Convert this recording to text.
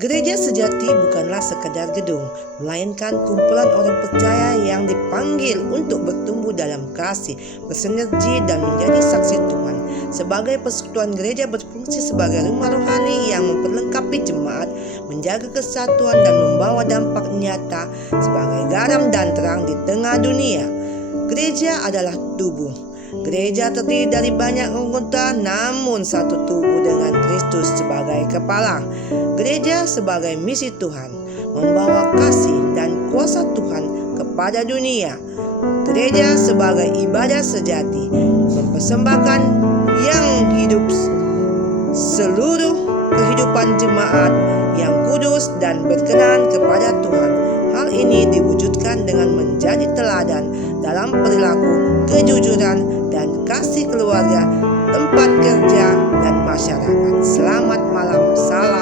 Gereja sejati bukanlah sekadar gedung, melainkan kumpulan orang percaya yang dipanggil untuk bertumbuh dalam kasih, bersinergi dan menjadi saksi Tuhan. Sebagai persekutuan, gereja berfungsi sebagai rumah rohani yang memperlengkapi jemaat, menjaga kesatuan dan membawa dampak nyata sebagai garam dan terang di tengah dunia. Gereja adalah tubuh. Gereja terdiri dari banyak anggota, namun satu tubuh dengan Kristus sebagai kepala. Gereja sebagai misi Tuhan, membawa kasih dan kuasa Tuhan kepada dunia. Gereja sebagai ibadah sejati, mempersembahkan yang hidup seluruh kehidupan jemaat yang kudus dan berkenan kepada Tuhan. Hal ini diwujudkan dengan menjadi teladan dalam perilaku, kejujuran, dan kasih keluarga, tempat kerja, dan masyarakat. Selamat malam, salam.